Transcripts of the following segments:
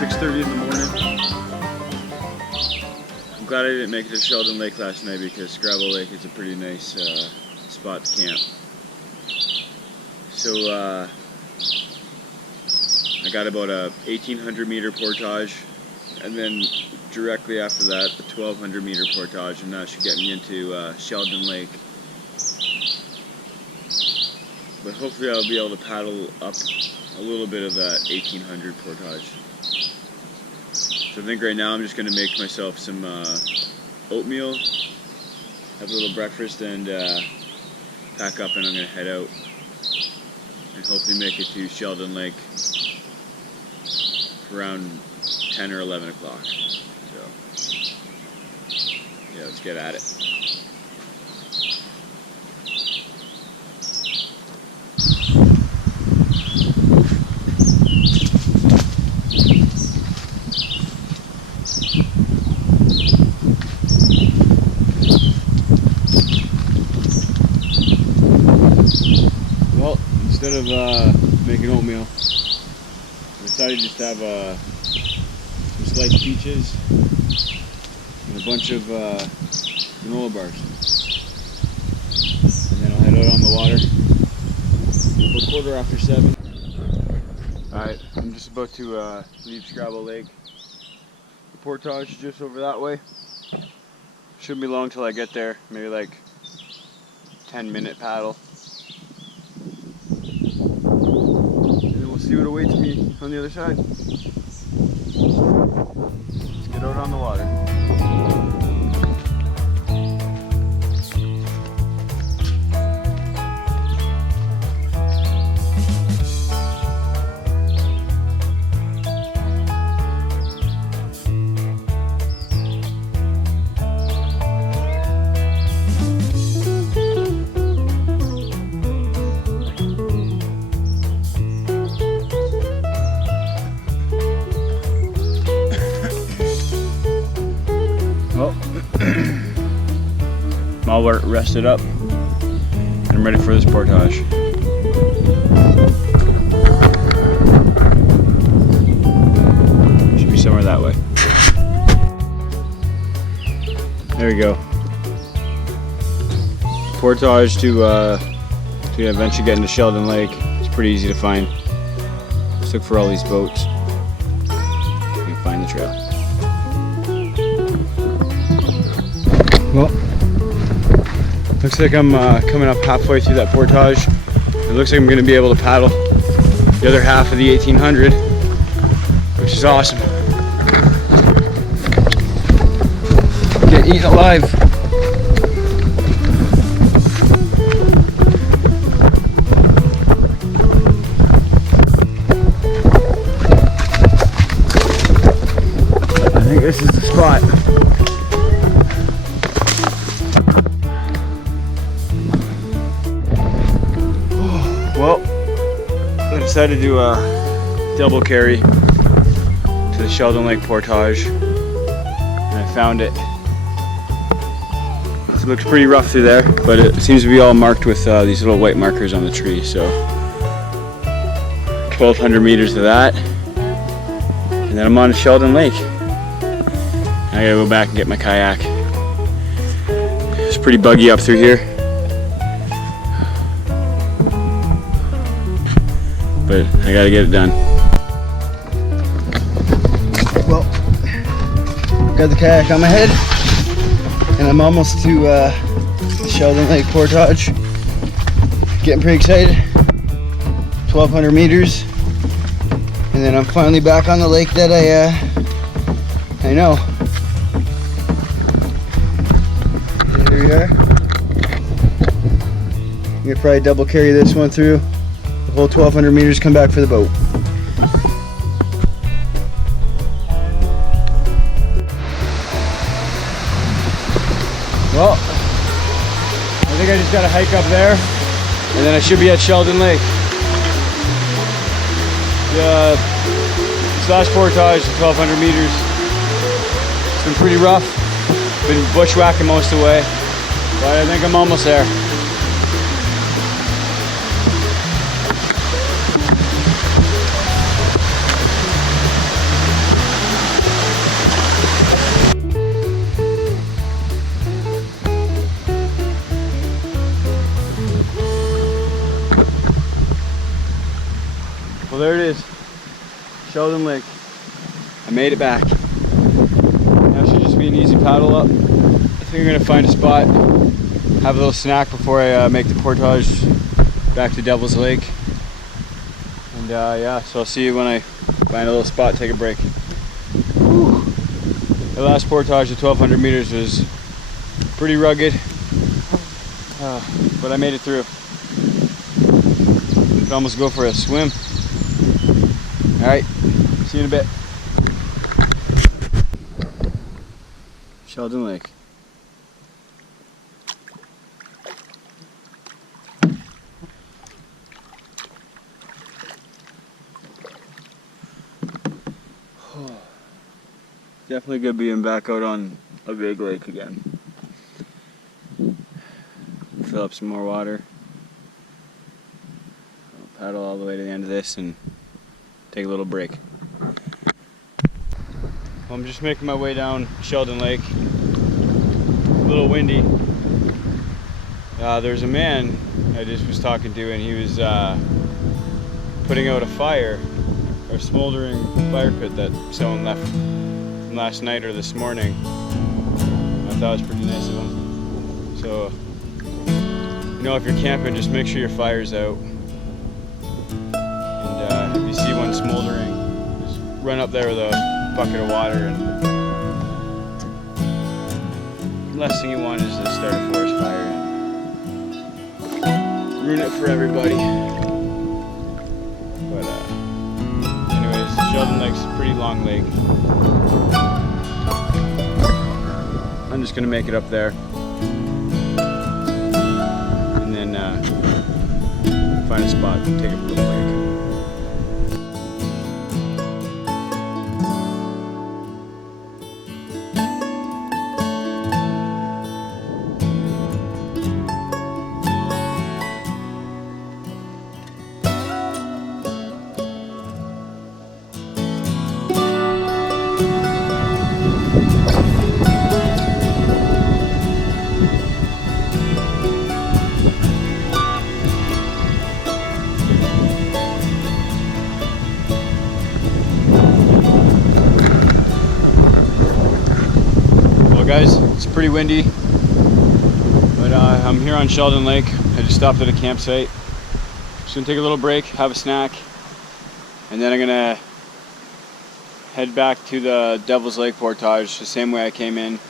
6:30 in the morning. I'm glad I didn't make it to Sheldon Lake last night because Gravel Lake is a pretty nice spot to camp. So I got about a 1,800 meter portage, and then directly after that a 1,200 meter portage, and that should get me into Sheldon Lake. But hopefully I'll be able to paddle up a little bit of that 1,800 portage. So I think right now I'm just going to make myself some oatmeal, have a little breakfast, and pack up, and I'm going to head out and hopefully make it to Sheldon Lake around 10 or 11 o'clock. So yeah, let's get at it. Well, instead of making oatmeal, I decided just to have some sliced peaches and a bunch of granola bars. And then I'll head out on the water. About 7:15. Alright, I'm just about to leave Scrabble Lake. The portage is just over that way. Shouldn't be long till I get there, maybe like 10-minute paddle. And then we'll see what awaits me on the other side. Let's get out on the water. I'm all rested up and I'm ready for this portage. Should be somewhere that way. There we go. Portage to eventually get into Sheldon Lake. It's pretty easy to find. Let's look for all these boats. We can find the trail. Well, looks like I'm coming up halfway through that portage. It looks like I'm going to be able to paddle the other half of the 1,800, which is awesome. Get eaten alive. I think this is the spot. Well, I decided to do a double carry to the Sheldon Lake portage, and I found it. It looks pretty rough through there, but it seems to be all marked with these little white markers on the tree. So 1,200 meters to that, and then I'm on to Sheldon Lake. I gotta go back and get my kayak. It's pretty buggy up through here, but I gotta get it done. Well, got the kayak on my head, and I'm almost to Sheldon Lake portage. Getting pretty excited. 1,200 meters, and then I'm finally back on the lake that I know. And here we are. I'm gonna probably double carry this one through the whole 1,200 meters, come back for the boat. Well, I think I just got to hike up there, and then I should be at Sheldon Lake. This last portage is 1,200 meters. It's been pretty rough. Been bushwhacking most of the way, but I think I'm almost there. Well, there it is, Sheldon Lake. I made it back. That should just be an easy paddle up. I think I'm gonna find a spot, have a little snack before I make the portage back to Devil's Lake. And yeah, so I'll see you when I find a little spot, take a break. Whew. The last portage of 1,200 meters was pretty rugged, but I made it through. Could almost go for a swim. All right, see you in a bit. Sheldon Lake. Definitely good being back out on a big lake again. Fill up some more water. I'll paddle all the way to the end of this and take a little break. Well, I'm just making my way down Sheldon Lake. A little windy. There's a man I just was talking to, and he was putting out a fire, or a smoldering fire pit that someone left from last night or this morning. I thought it was pretty nice of him. So, you know, if you're camping, just make sure your fire's out. And if you see one smoldering, just run up there with a bucket of water. And the last thing you want is to start a forest fire and ruin it for everybody. But anyways, Sheldon Lake's a pretty long lake. I'm just gonna make it up there, and then find a spot and take a little break. Guys, it's pretty windy, but I'm here on Sheldon Lake. I just stopped at a campsite. Just gonna take a little break, have a snack, and then I'm gonna head back to the Devil's Lake portage the same way I came in.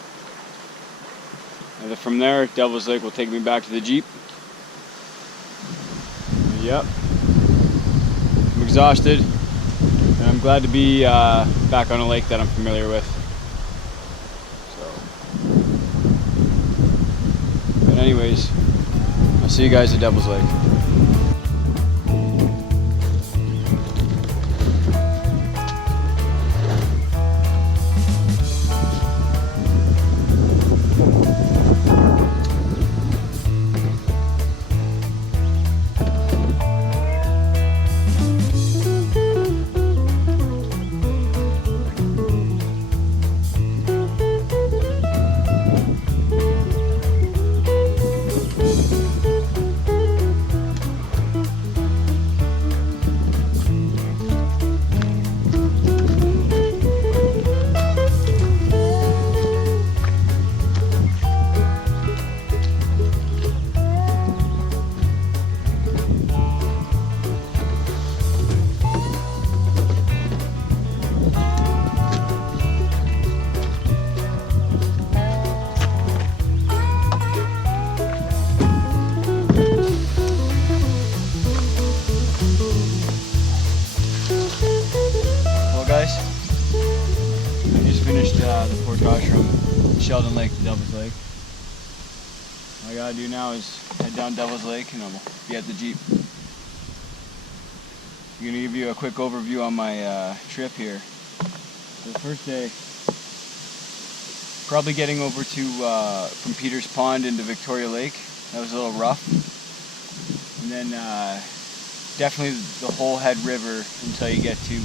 And from there, Devil's Lake will take me back to the Jeep. Yep, I'm exhausted, and I'm glad to be back on a lake that I'm familiar with. Anyways, I'll see you guys at Devil's Lake. The portage from Sheldon Lake to Devil's Lake. All I gotta do now is head down Devil's Lake and I'll be at the Jeep. I'm gonna give you a quick overview on my trip here. So the first day, probably getting over to from Peters Pond into Victoria Lake. That was a little rough. And then definitely the whole head river until you get to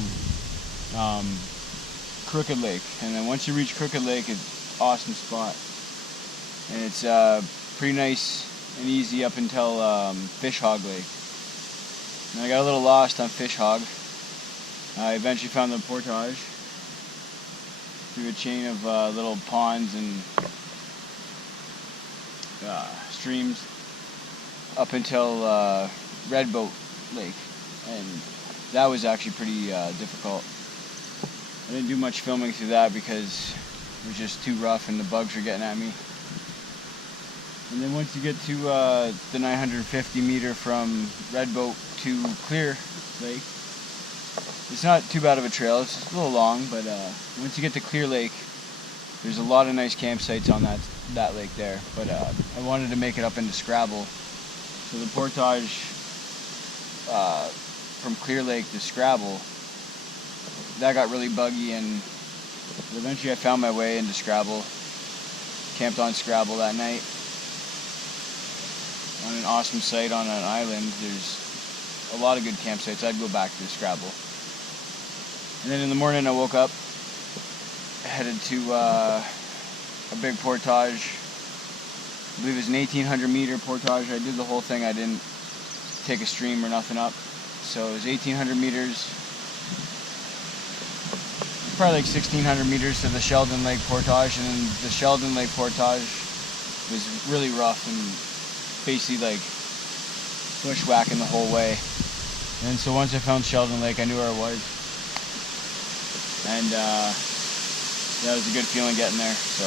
Crooked Lake, and then once you reach Crooked Lake, it's an awesome spot, and it's pretty nice and easy up until Fish Hog Lake. And I got a little lost on Fish Hog, I eventually found the portage through a chain of little ponds and streams up until Red Boat Lake, and that was actually pretty difficult. I didn't do much filming through that because it was just too rough and the bugs were getting at me. And then once you get to the 950 meter from Red Boat to Clear Lake, it's not too bad of a trail. It's just a little long, but once you get to Clear Lake, there's a lot of nice campsites on that lake there. But I wanted to make it up into Scrabble, so the portage from Clear Lake to Scrabble, that got really buggy, and eventually I found my way into Scrabble. Camped on Scrabble that night on an awesome site on an island. There's a lot of good campsites. I'd go back to Scrabble. And then in the morning I woke up, headed to a big portage. I believe it was an 1800 meter portage. I did the whole thing. I didn't take a stream or nothing up. So it was 1800 meters, probably like 1600 meters to the Sheldon Lake portage. And then the Sheldon Lake portage was really rough and basically like bushwhacking the whole way. And so once I found Sheldon Lake, I knew where I was. And that was a good feeling getting there. So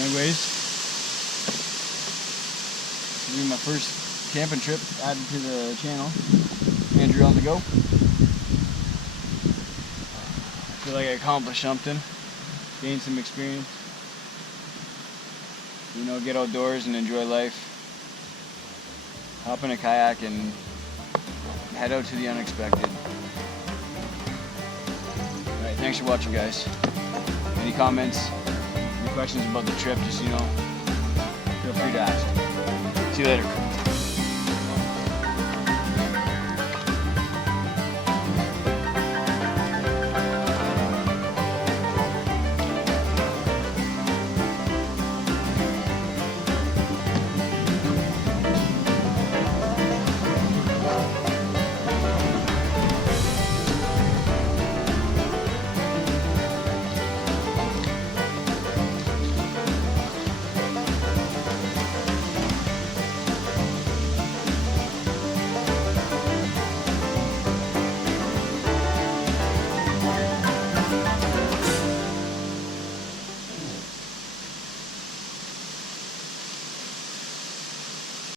anyways, this will be my first camping trip added to the channel. Andrew on the go. I feel like I accomplished something, gained some experience. You know, get outdoors and enjoy life. Hop in a kayak and head out to the unexpected. Alright, thanks for watching, guys. Any comments, any questions about the trip, just, feel free to ask. See you later.